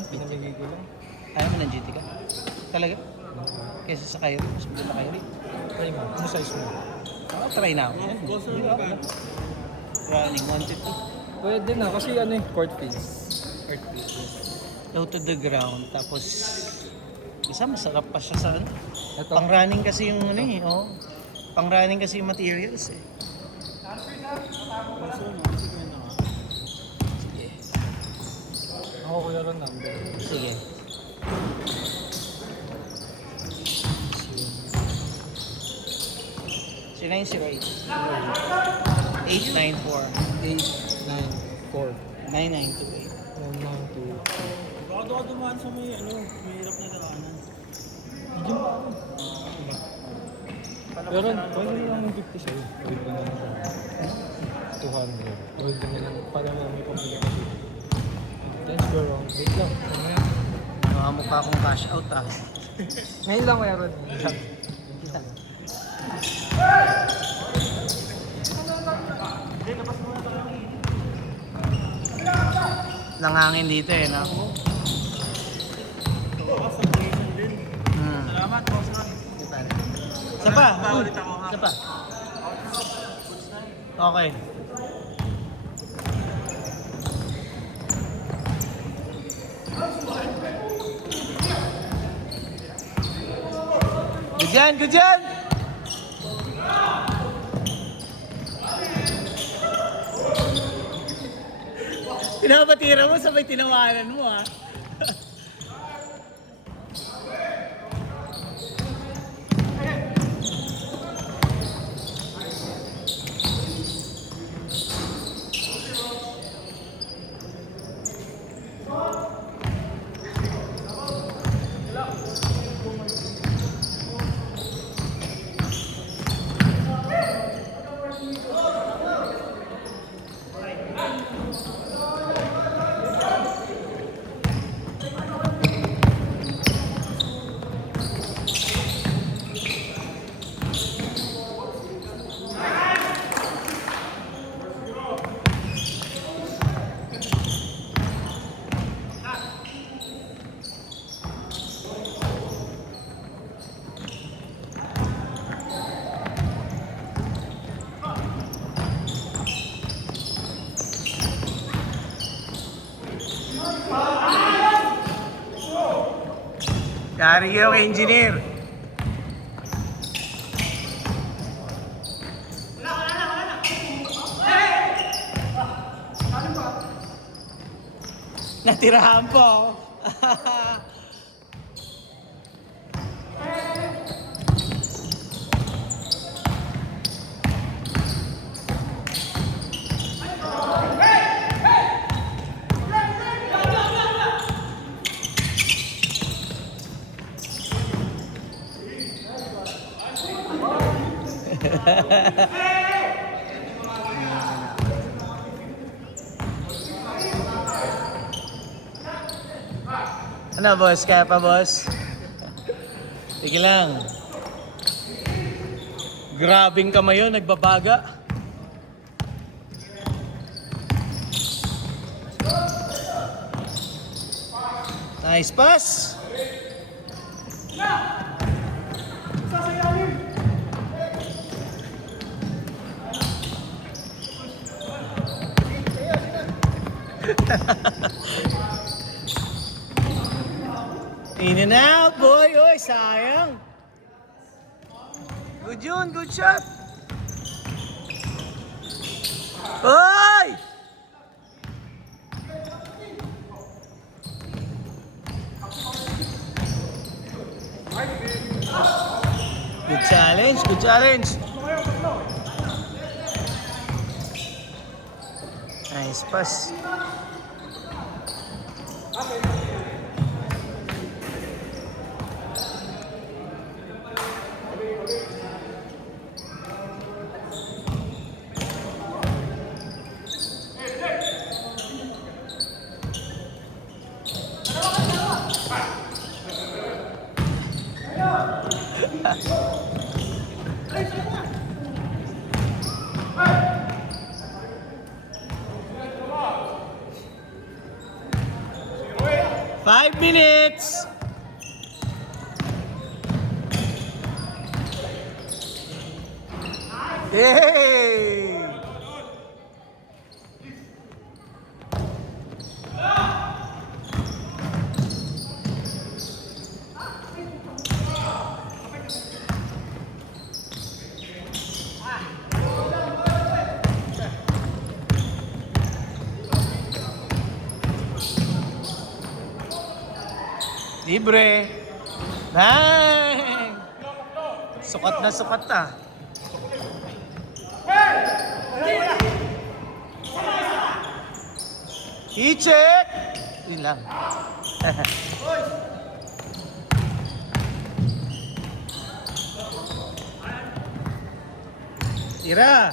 Pinamigay ko lang. Ayaw mo ng GT ka? Talaga? Kesa sa kayo, mas maganda kayo rin. Try mo. Ano size mo? Try na ako. Running 150. Pwede na kasi ano eh, court face. Court face. Low to the ground. Tapos, isa masarap pa siya sa ano. Ito. Pang running kasi yung ano eh. Oh. Pang running kasi yung materials eh. Sige. Ako kuya lang number. Sige. So 908 894 894 9928. 1928. Baka doon ka dumaan sa may mahirap na daanan. Bigyan mo ako. Pero pwede lang yung 50 sa'yo. Pwede ko na siya. 200. Pwede na lang para may pambili ka dito. Thanks bro. Wait lang. Mukha akong cash out ah. Ngayon lang meron. Langangin dito eh, no? Salamat, boss na. Isa pa? Ulit ako ha. Isa pa? Okay. Good dyan, good dyan! Pinapatira mo, sabay tinawanan mo ah. Yari yung engineer. Natirahan po. Ano boss? Kaya pa boss? Sige lang. Grabing kamay yun, nagbabaga. Nice pass! In and out, boy! Oy, sayang! Good yun, good shot! Oy! Good challenge, good challenge! Nice pass. 5 minutes! Yay! Libre. Bang! Sukat na sukat ah. I-check! Yun lang. Tira!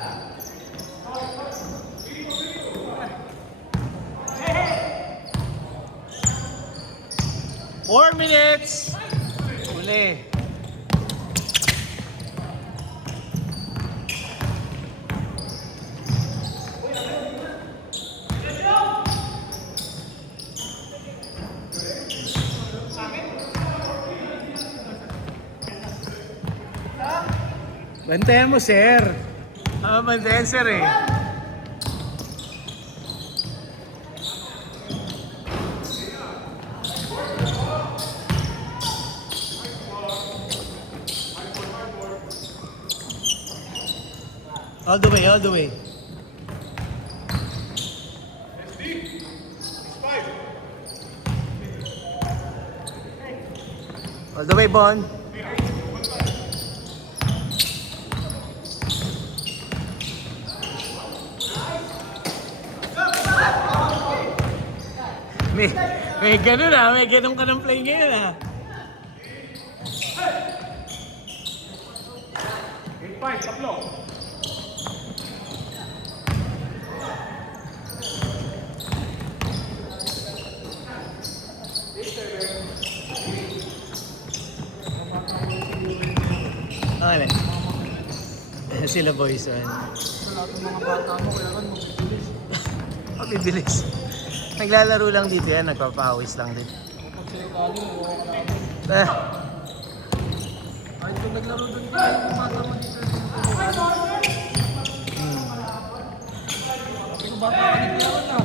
Four minutes! Uli. Bantayan mo, sir. Bantayan, sir eh. All the way, all the way. All the way, Bon. May ganun ah, may ganun ka ng play ngayon ah. Okay. Sila boys. Sa lahat ng mga bata mo, kaya kan magbibilis. Mabibilis. Naglalaro lang dito yan, nagpapawis lang din. Kapag sila galing, huwag ka lang. Eh, Kahit kung naglaro doon, kahit yung bata mo dito, yung bata ka naglawan na.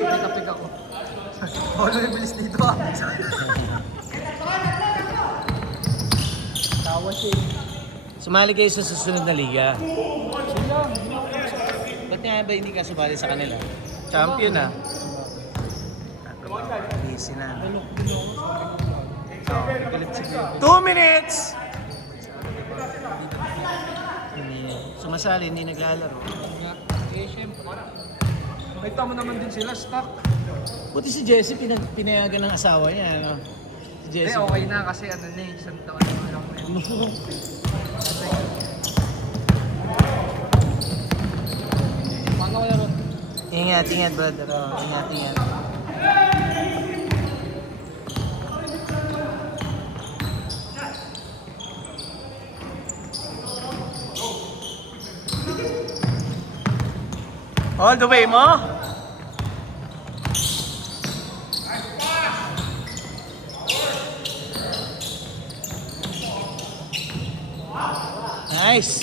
Kapig ako. Wala yung bilis dito ah. Tawa siya eh. sumali kayo sa susunod na liga. Sila, Ba't nga ba hindi ka sumali sa kanila? Champion ah. Easy na. ano, galit si Bebe. 2 minutes! Hindi. Sumasali, hindi naglalaro. Nga, eh syempre. Nakita mo naman din sila, stuck. Buti si Jessie pinayagan ng asawa niya. Ano? Si Eh, Jessie. okay na kasi ano na eh, isang taon na lang na yun. Paano kaya ron? Ingat, ingat brother. Oh, ingat, ingat. All the way mo? Nice.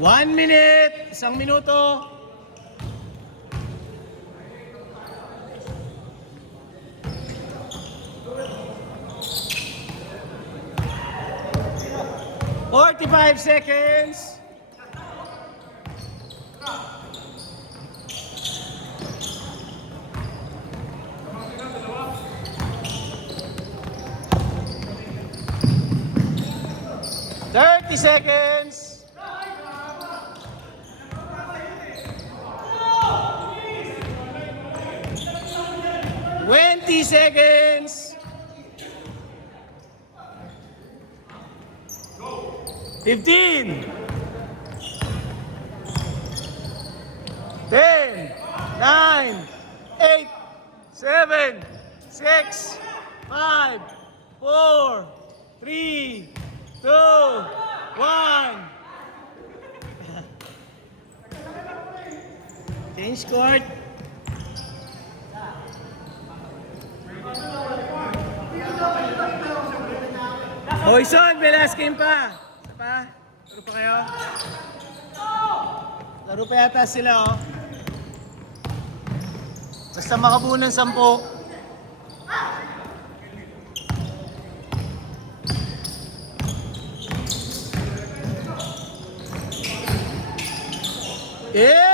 One minute! Isang minuto! "45 seconds! "30 seconds! 20 seconds! 15! 10! 9! 8! 7! 6! 5! 4! 3! 1. Change court. Boyson, Velasquez pa. Isa pa? Laro pa kayo? Laro pa yata sila, oh. Basta makabuo ng 10. Yay!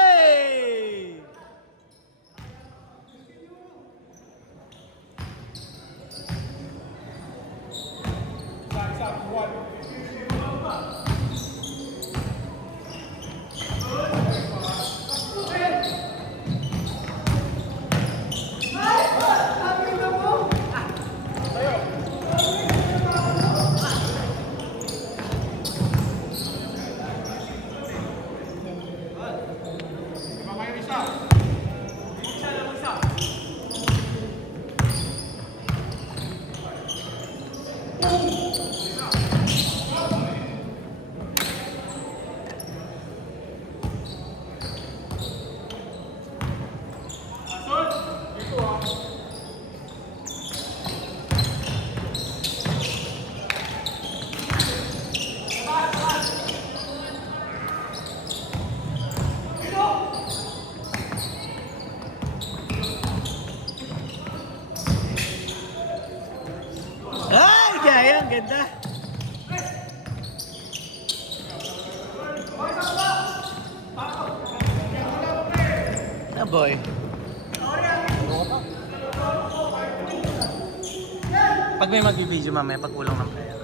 Ay, gaya, ang ganda. Na boy. Pag may mag-video mamaya, pag kulang ng player.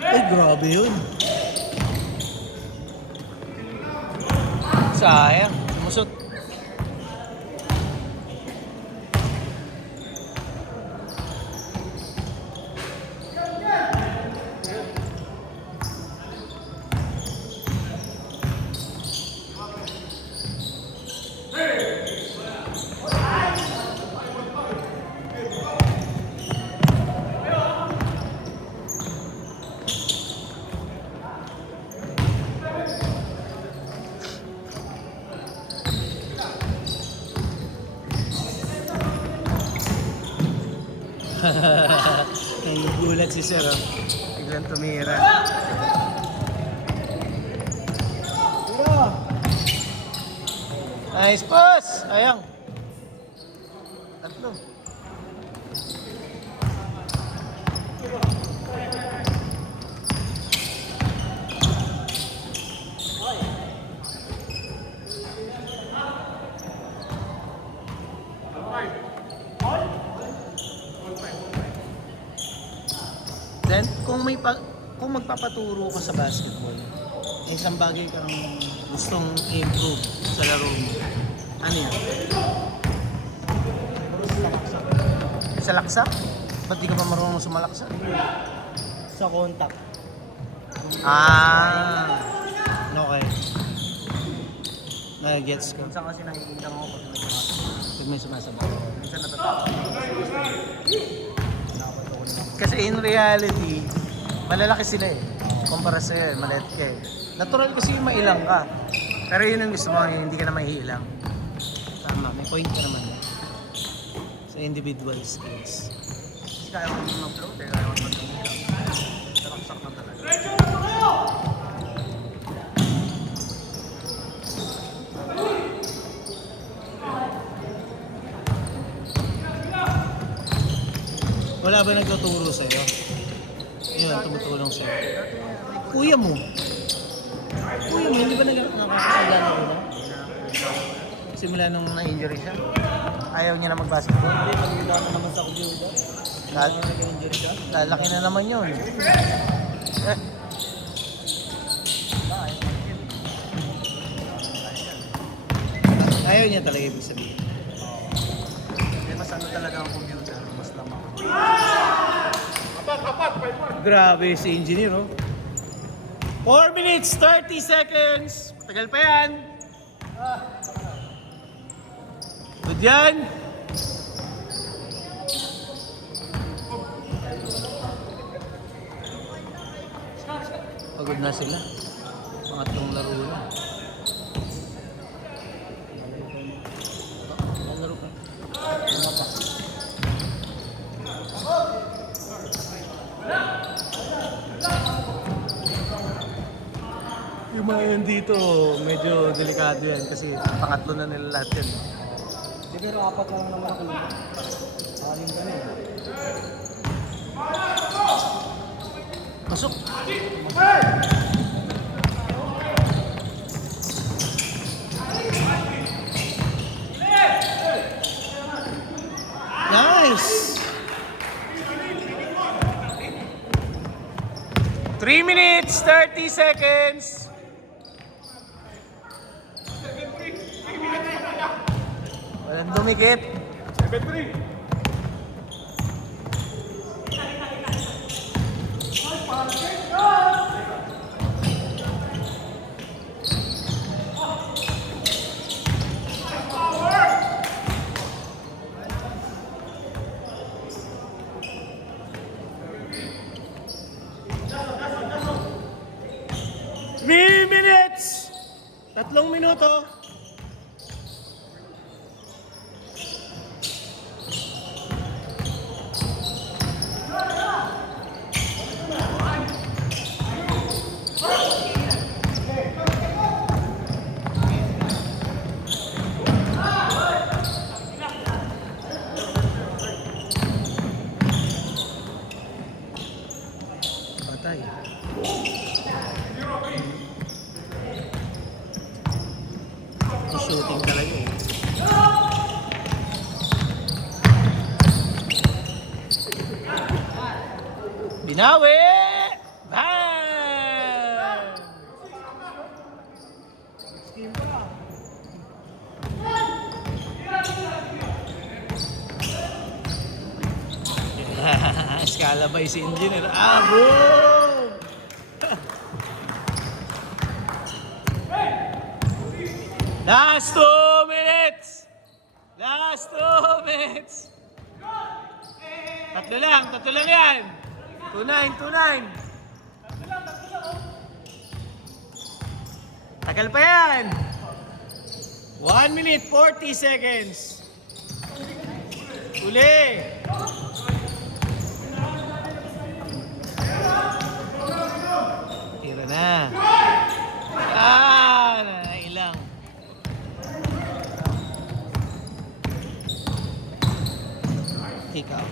Ay, grabe yun. Sayang. Lumusot. Gulat si Sir, oh. Biglang tumira. Nice pass! Ayang. Tatlo. Then, kung magpapaturo ka sa basketball, may isang bagay kang gustong i-improve sa laro mo. Ano yan? Sa laksa? Ba't di ka pa marunong sumalaksa? Sa contact. Ah, okay. Nag-gets ko. Minsan kasi nakikita mo Pag may sumasabaw. minsan natatakot ako. Kasi in reality, malalaki sila eh. Kumpara sa'yo, maliit ka eh. Natural kasi yung mailang ka. Pero yun ang gusto mo, yung hindi ka na mahihilang. Tama, may point ka naman. Sa individual skills. Kasi kaya ko naman mag-float eh. Kaya ko naman mag-float. Taraksak na talaga. Wala ba nagtuturo sa'yo? Yun, tumutulong sa'yo. Dati Kuya mo. Kuya mo, hindi ba nakakasala na una? Simula nung na-injury siya. Ayaw niya na mag-basketball. Hindi, pag-wala na naman sa kubyuda. Nag-injury ka. Lalaki na naman yun. Ayaw niya talaga ibig sabihin. Hindi mas ano talaga ang computer, mas lamang. Grabe si engineer, oh. 4 minutes, 30 seconds. Tagal pa yan. Good yan. Pagod na sila. Pangatlong laro na. Laro pa. Yung mga yun dito, medyo delikado yan kasi pangatlo na nila lahat yan. Di pero apat lang naman ako. Anim kami. Pasok! Nice! 3 minutes, 30 seconds. Walang dumikit. Minutes! 3 minuto. Patay. Shooting talaga eh. Binawi! Bang! Escalabay si engineer. Ah, boom! Last 2 minutes! Last 2 minutes! Tatlo lang yan! 2-9. Tagal pa yan! 1 minute, 40 seconds. Uli! Tira na. Nailang. Kick out.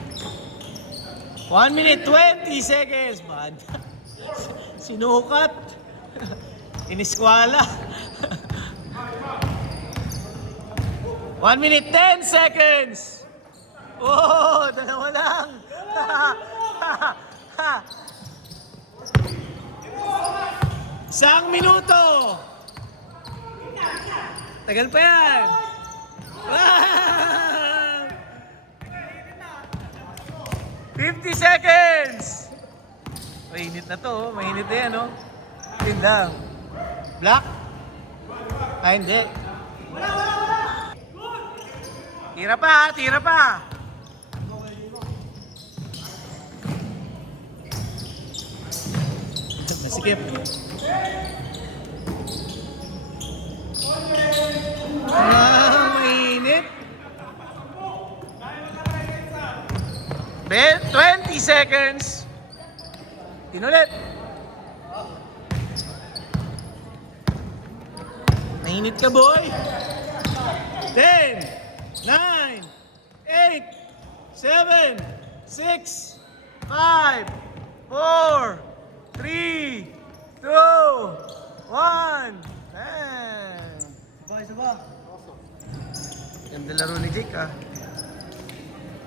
1 minute, 20 seconds. Man. Sinukat. Iniskwala. 1 minute, 10 seconds. Oh, dalawa lang. Isang minuto. Tagal pa yan. 50 seconds. Mainit na to. Mainit na yan, oh. Tindang. Black? Ay, hindi. Tira pa, tira pa. Nasikip. Mainit. 20 seconds. Inulit. Mainit ka, boy. 10, 9, 8, 7, 6, 5, 4, 3, 1. Bang! Sabay, sabay. Ganda laro ni Jake ah.